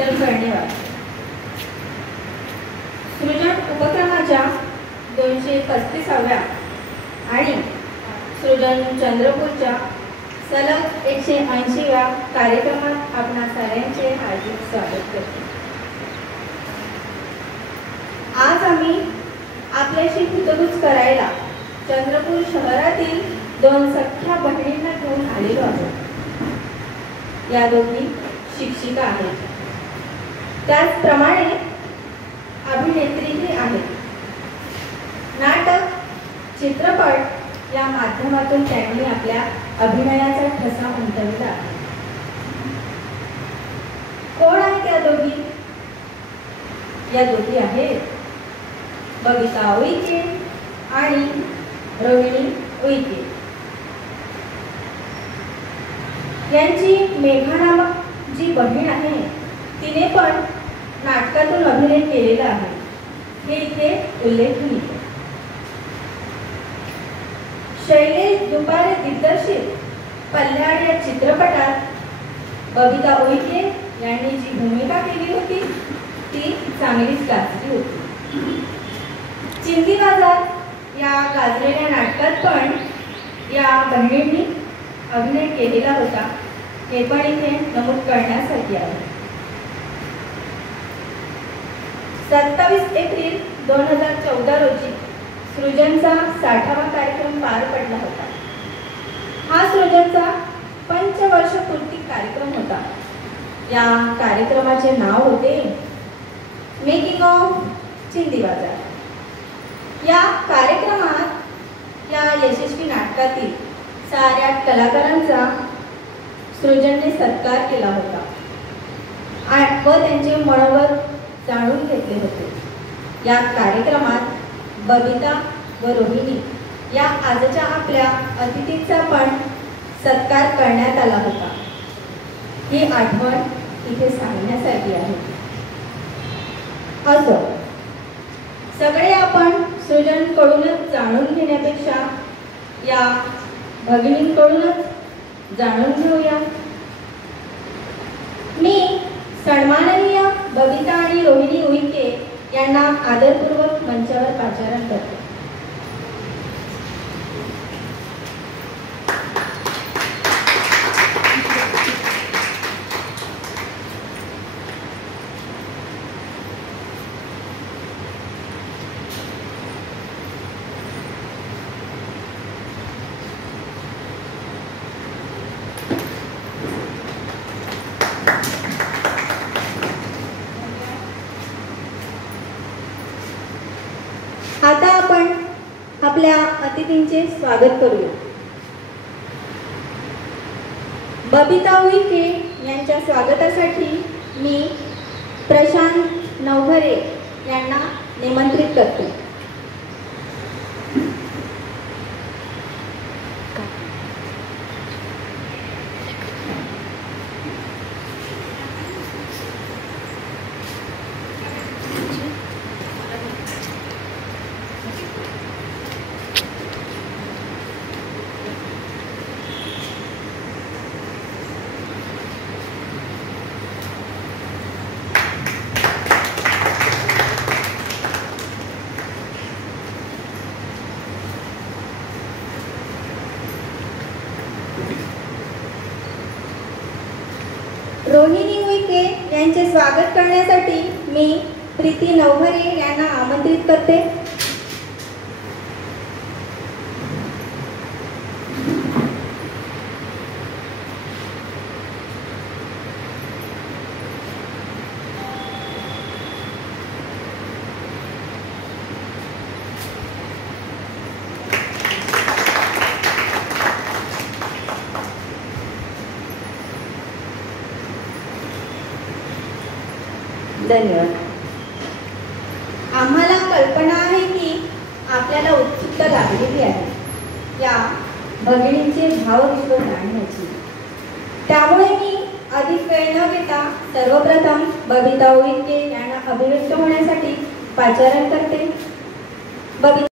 शीतल कर्णेवार। सृजन उपक्रमाच्या 235व्या आणि सृजन चंद्रपूरच्या सलग 180व्या कार्यक्रमात आपणा सर्वांचे हार्दिक स्वागत करतो। आज आम्ही आपल्याशी हितगुज करायला चंद्रपूर शहरातील 2 सख्या बहिणींना घेऊन आलेलो आहोत। या दोघी शिक्षिका आहेत, त्याचप्रमाणे अभिनेत्रीही आहेत। नाटक, चित्रपट या माध्यमातून त्यांनी आपल्या अभिनयाचा ठसा उमटवला आहे। कोण आहेत या दोघी? या दोघी आहेत बबिता उईके आणि रोहिणी उईके। यांची मेघा नामक जी बहीण आहे तिने पण नाटकातून अभिनय केलेला आहे, हे इथे उल्लेखनीय। शैलेश दुपारे दिग्दर्शित पल्हार या चित्रपटात बबिता उईके यांनी जी भूमिका केली होती ती चांगलीच गाजली होती। चिंदी बाजार या गाजलेल्या नाटकात पण या बहिणींनी अभिनय केलेला होता, हे पण इथे नमूद करण्यासाठी आहे। 27 एप्रिल 2014 रोजी सृजनचा 60वा कार्यक्रम पार पडला होता। हा सृजनचा पंचवर्षपूर्ती कार्यक्रम होता। या कार्यक्रमाचे नाव होते मेकिंग ऑफ चिंदी बाजार। या कार्यक्रमात या यशस्वी नाटकातील साऱ्या कलाकारांचा सृजनने सत्कार केला होता व त्यांचे मनोगत जाणून घेतले होते। या कार्यक्रमात बबिता व रोहिणी या आजच्या आपल्या अतिथींचा पण सत्कार करण्यात आला होता। ही आठवण इथे सांगण्यासाठी आहे। असो, सगळे आपण सृजनकडूनच जाणून घेण्यापेक्षा या भगिनींकडूनच जाणून घेऊया। मी सन्माननीय बबिता आणि रोहिणी उईके यांना आदरपूर्वक मंचावर पाचारण करते। आता आपण आपल्या अतिथींचे स्वागत करूया। बबिता उईके यांच्या स्वागतासाठी मी प्रशांत नवघरे यांना निमंत्रित करते। रोहिणी उईके यांचे स्वागत करण्यासाठी मी प्रीती नवघरे यांना आमंत्रित करते। धन्यवाद। आम्हाला कल्पना आहे की आपल्याला उत्सुकता लागलेली आहे या भगिनींचे भावविश्व जाणण्याची। त्यामुळे मी अधिक वेळ न घेता सर्वप्रथम बबिता उईके यांना अभिव्यक्त होण्यासाठी पाचारण करते। बबिता